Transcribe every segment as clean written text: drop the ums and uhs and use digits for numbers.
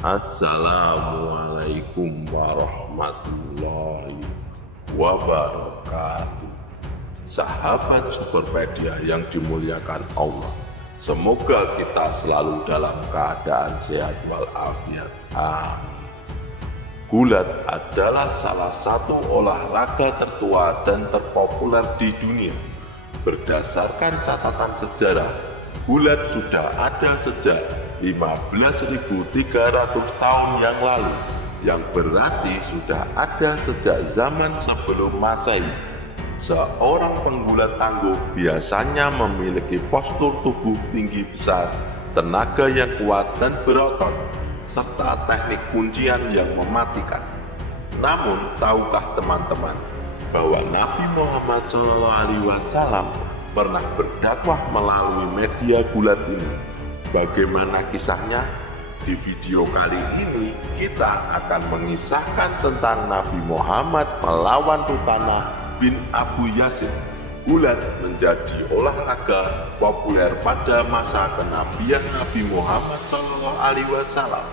Assalamualaikum warahmatullahi wabarakatuh. Sahabat Superpedia yang dimuliakan Allah, semoga kita selalu dalam keadaan sehat walafiat. Gulat adalah salah satu olahraga tertua dan terpopuler di dunia. Berdasarkan catatan sejarah, gulat sudah ada sejak 15.300 tahun yang lalu, yang berarti sudah ada sejak zaman sebelum Masehi. Seorang penggulat tangguh biasanya memiliki postur tubuh tinggi besar, tenaga yang kuat dan berotot, serta teknik kuncian yang mematikan. Namun, tahukah teman-teman bahwa Nabi Muhammad SAW pernah berdakwah melalui media gulat ini? Bagaimana kisahnya? Di video kali ini kita akan mengisahkan tentang Nabi Muhammad melawan Rukanah bin Abu Yazid. Gulat menjadi olahraga populer pada masa kenabian Nabi Muhammad SAW.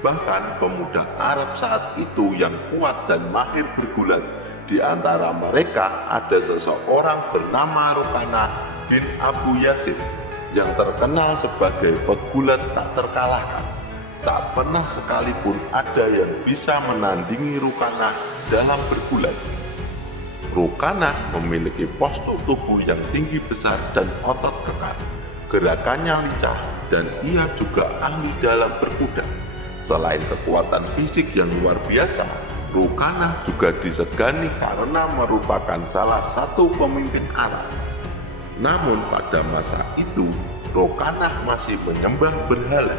Bahkan pemuda Arab saat itu yang kuat dan mahir bergulat. Di antara mereka ada seseorang bernama Rukanah bin Abu Yazid yang terkenal sebagai pegulat tak terkalahkan. Tak pernah sekalipun ada yang bisa menandingi Rukanah dalam bergulat. Rukanah memiliki postur tubuh yang tinggi besar dan otot kekar. Gerakannya lincah dan ia juga ahli dalam berkuda. Selain kekuatan fisik yang luar biasa, Rukanah juga disegani karena merupakan salah satu pemimpin Arab. Namun pada masa itu, Rukanah masih menyembah berhala.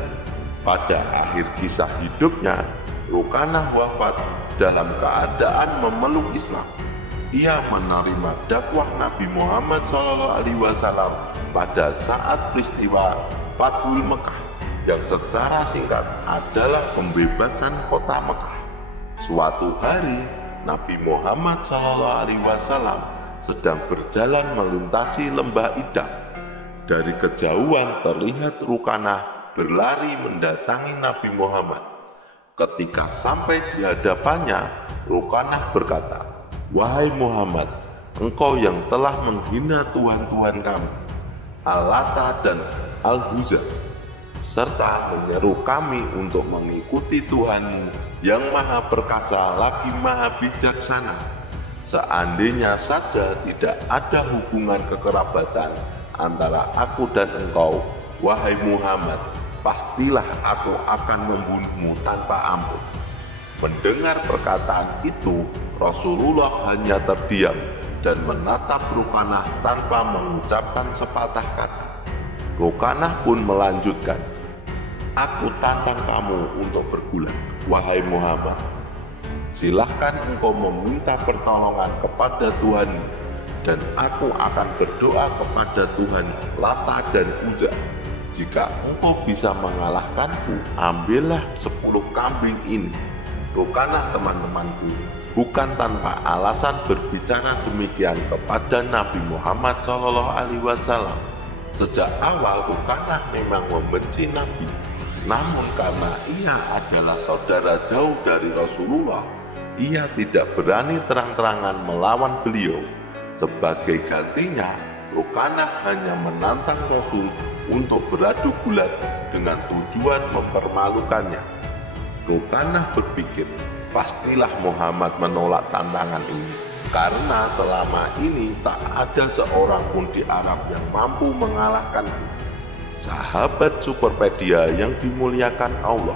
Pada akhir kisah hidupnya, Rukanah wafat dalam keadaan memeluk Islam. Ia menerima dakwah Nabi Muhammad SAW pada saat peristiwa Fathul Mekah, yang secara singkat adalah pembebasan kota Mekah. Suatu hari, Nabi Muhammad SAW sedang berjalan melintasi lembah Idam. Dari kejauhan terlihat Rukanah berlari mendatangi Nabi Muhammad. Ketika sampai di hadapannya, Rukanah berkata, "Wahai Muhammad, engkau yang telah menghina Tuhan-Tuhan kami, Al-Lata dan Al-Uzza, serta menyeru kami untuk mengikuti Tuhanmu yang maha perkasa lagi maha bijaksana. Seandainya saja tidak ada hubungan kekerabatan antara aku dan engkau, wahai Muhammad, pastilah aku akan membunuhmu tanpa ampun." Mendengar perkataan itu, Rasulullah hanya terdiam dan menatap Rukanah tanpa mengucapkan sepatah kata. Rukanah pun melanjutkan, "Aku tantang kamu untuk bergulat, wahai Muhammad. Silahkan engkau meminta pertolongan kepada Tuhanmu, dan aku akan berdoa kepada Tuhan Lata dan Uzza. Jika engkau bisa mengalahkanku, ambillah 10 kambing ini." Rukanah, teman-temanku, bukan tanpa alasan berbicara demikian kepada Nabi Muhammad SAW. Sejak awal Rukanah memang membenci Nabi. Namun karena ia adalah saudara jauh dari Rasulullah, ia tidak berani terang-terangan melawan beliau. Sebagai gantinya, Rukanah hanya menantang Rasul untuk beradu gulat dengan tujuan mempermalukannya. Rukanah berpikir, pastilah Muhammad menolak tantangan ini, karena selama ini tak ada seorang pun di Arab yang mampu mengalahkanku. Sahabat Superpedia yang dimuliakan Allah,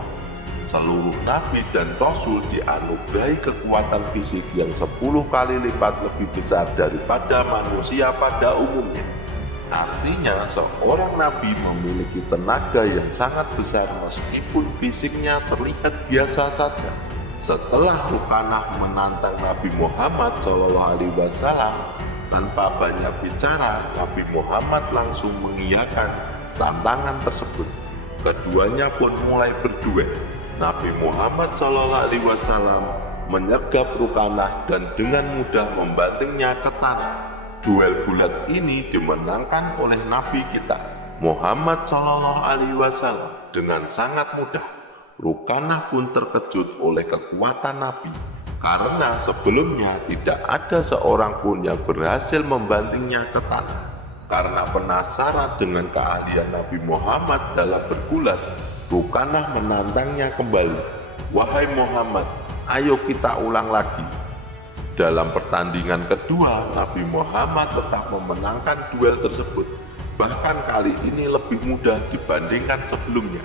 seluruh nabi dan rasul dianugerahi kekuatan fisik yang 10 kali lipat lebih besar daripada manusia pada umumnya. Artinya seorang nabi memiliki tenaga yang sangat besar meskipun fisiknya terlihat biasa saja. Setelah Rukanah menantang Nabi Muhammad SAW, tanpa banyak bicara, Nabi Muhammad langsung mengiyakan tantangan tersebut. Keduanya pun mulai berduel. Nabi Muhammad SAW menyergap Rukanah dan dengan mudah membantingnya ke tanah. Duel gulat ini dimenangkan oleh Nabi kita Muhammad SAW dengan sangat mudah. Rukanah pun terkejut oleh kekuatan Nabi, karena sebelumnya tidak ada seorang pun yang berhasil membantingnya ke tanah. Karena penasaran dengan keahlian Nabi Muhammad dalam bergulat, Rukanah menantangnya kembali. "Wahai Muhammad, ayo kita ulang lagi." Dalam pertandingan kedua, Nabi Muhammad tetap memenangkan duel tersebut. Bahkan kali ini lebih mudah dibandingkan sebelumnya.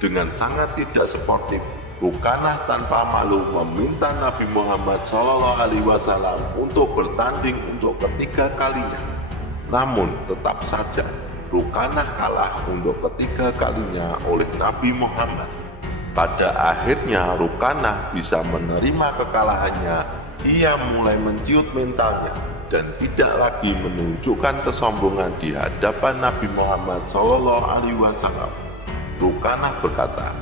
Dengan sangat tidak sportif, Rukanah tanpa malu meminta Nabi Muhammad SAW untuk bertanding untuk ketiga kalinya. Namun tetap saja Rukanah kalah untuk ketiga kalinya oleh Nabi Muhammad. Pada akhirnya Rukanah bisa menerima kekalahannya. Ia mulai menciut mentalnya dan tidak lagi menunjukkan kesombongan di hadapan Nabi Muhammad SAW. Rukanah berkata,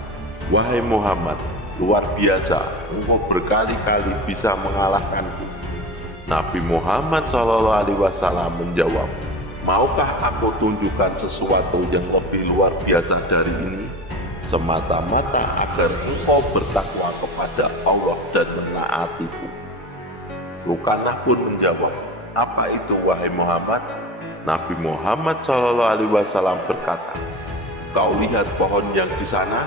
"Wahai Muhammad, luar biasa, engkau berkali-kali bisa mengalahkanku." Nabi Muhammad SAW menjawab, "Maukah aku tunjukkan sesuatu yang lebih luar biasa dari ini? Semata-mata agar engkau bertakwa kepada Allah dan menaatiku." Rukanah pun menjawab, "Apa itu wahai Muhammad?" Nabi Muhammad SAW berkata, "Kau lihat pohon yang di sana?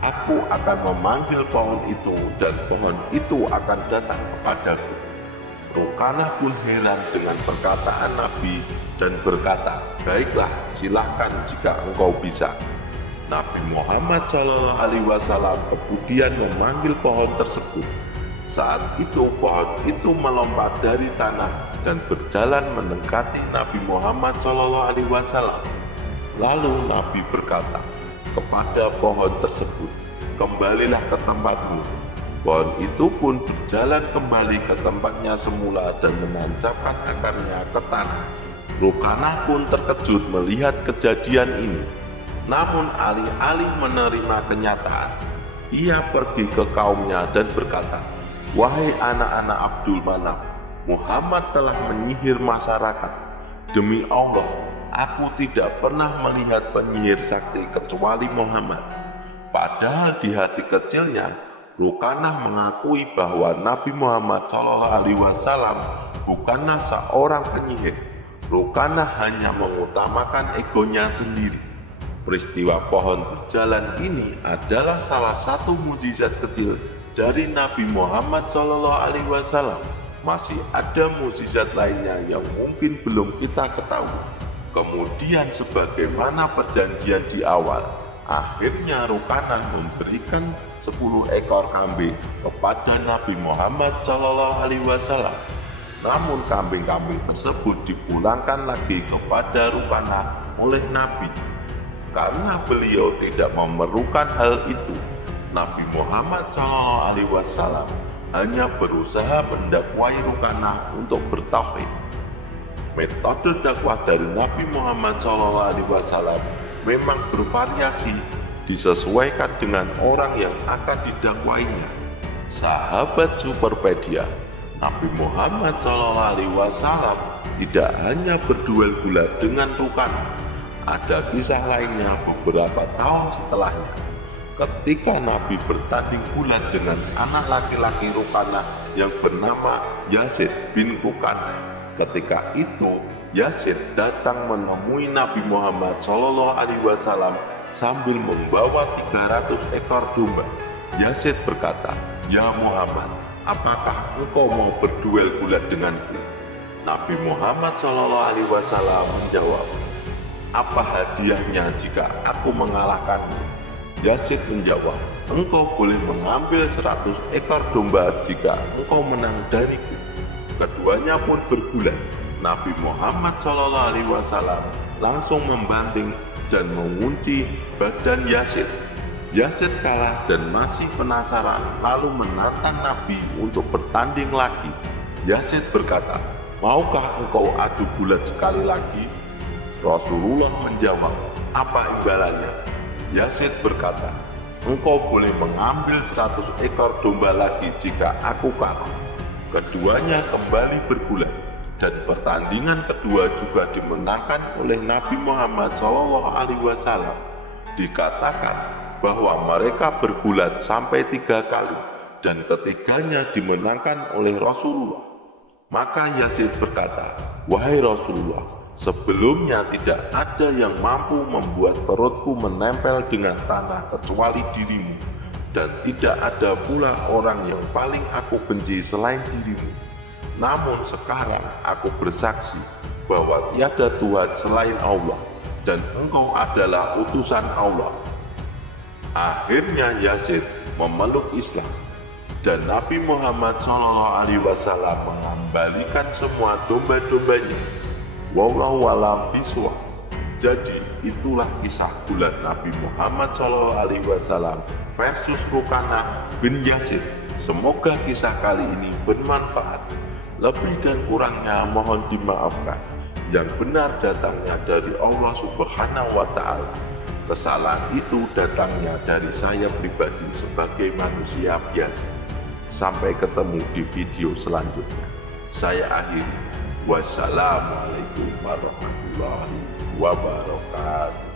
Aku akan memanggil pohon itu dan pohon itu akan datang kepadaku." Rukanah pun heran dengan perkataan Nabi dan berkata, "Baiklah, silahkan jika engkau bisa." Nabi Muhammad SAW kemudian memanggil pohon tersebut. Saat itu pohon itu melompat dari tanah dan berjalan mendekati Nabi Muhammad SAW. Lalu Nabi berkata kepada pohon tersebut, "Kembalilah ke tempatmu." Pohon itu pun berjalan kembali ke tempatnya semula dan menancapkan akarnya ke tanah. Rukanah pun terkejut melihat kejadian ini. Namun alih-alih menerima kenyataan, ia pergi ke kaumnya dan berkata, "Wahai anak-anak Abdul Manaf, Muhammad telah menyihir masyarakat. Demi Allah, aku tidak pernah melihat penyihir sakti kecuali Muhammad." Padahal di hati kecilnya, Rukanah mengakui bahwa Nabi Muhammad SAW bukanlah seorang penyihir. Rukanah hanya mengutamakan egonya sendiri. Peristiwa pohon berjalan ini adalah salah satu mukjizat kecil dari Nabi Muhammad SAW. Masih ada mukjizat lainnya yang mungkin belum kita ketahui. Kemudian sebagaimana perjanjian di awal, akhirnya Rukanah memberikan 10 ekor kambing kepada Nabi Muhammad SAW. Namun kambing-kambing tersebut dipulangkan lagi kepada Rukanah oleh Nabi. Karena beliau tidak memerlukan hal itu, Nabi Muhammad SAW hanya berusaha mendakwai Rukanah untuk bertauhid. Metode dakwah dari Nabi Muhammad SAW memang bervariasi, disesuaikan dengan orang yang akan didakwainya. Sahabat Superpedia, Nabi Muhammad SAW tidak hanya berduel gulat dengan Rukanah. Ada kisah lainnya beberapa tahun setelahnya. Ketika Nabi bertanding gulat dengan anak laki-laki Rukanah yang bernama Yazid bin Rukanah. Ketika itu Yazid datang menemui Nabi Muhammad SAW sambil membawa 300 ekor domba. Yazid berkata, "Ya Muhammad, apakah engkau mau berduel gulat denganku?" Nabi Muhammad SAW menjawab, "Apa hadiahnya jika aku mengalahkanmu?" Yazid menjawab, "Engkau boleh mengambil 100 ekor domba jika engkau menang dariku." Keduanya pun bergulat. Nabi Muhammad SAW langsung membanting dan mengunci badan Yazid. Yazid kalah dan masih penasaran, lalu menantang Nabi untuk bertanding lagi. Yazid berkata, "Maukah engkau adu gulat sekali lagi?" Rasulullah menjawab, "Apa imbalannya?" Yazid berkata, "Engkau boleh mengambil 100 ekor domba lagi jika aku kalah." Keduanya kembali bergulat, dan pertandingan kedua juga dimenangkan oleh Nabi Muhammad SAW. Dikatakan bahwa mereka bergulat sampai 3 kali dan ketiganya dimenangkan oleh Rasulullah. Maka Yazid berkata, "Wahai Rasulullah, sebelumnya tidak ada yang mampu membuat perutku menempel dengan tanah kecuali dirimu, dan tidak ada pula orang yang paling aku benci selain dirimu. Namun sekarang aku bersaksi bahwa tiada Tuhan selain Allah, dan engkau adalah utusan Allah." Akhirnya Yazid memeluk Islam, dan Nabi Muhammad SAW mengembalikan semua domba-dombanya. Wallahu a'lam bishawab. Jadi itulah kisah gulat Nabi Muhammad SAW versus Rukanah bin Yazid. Semoga kisah kali ini bermanfaat. Lebih dan kurangnya mohon dimaafkan. Yang benar datangnya dari Allah Subhanahu wa Ta'ala. Kesalahan itu datangnya dari saya pribadi sebagai manusia biasa. Sampai ketemu di video selanjutnya. Saya akhiri. Wassalamualaikum warahmatullahi wabarakatuh.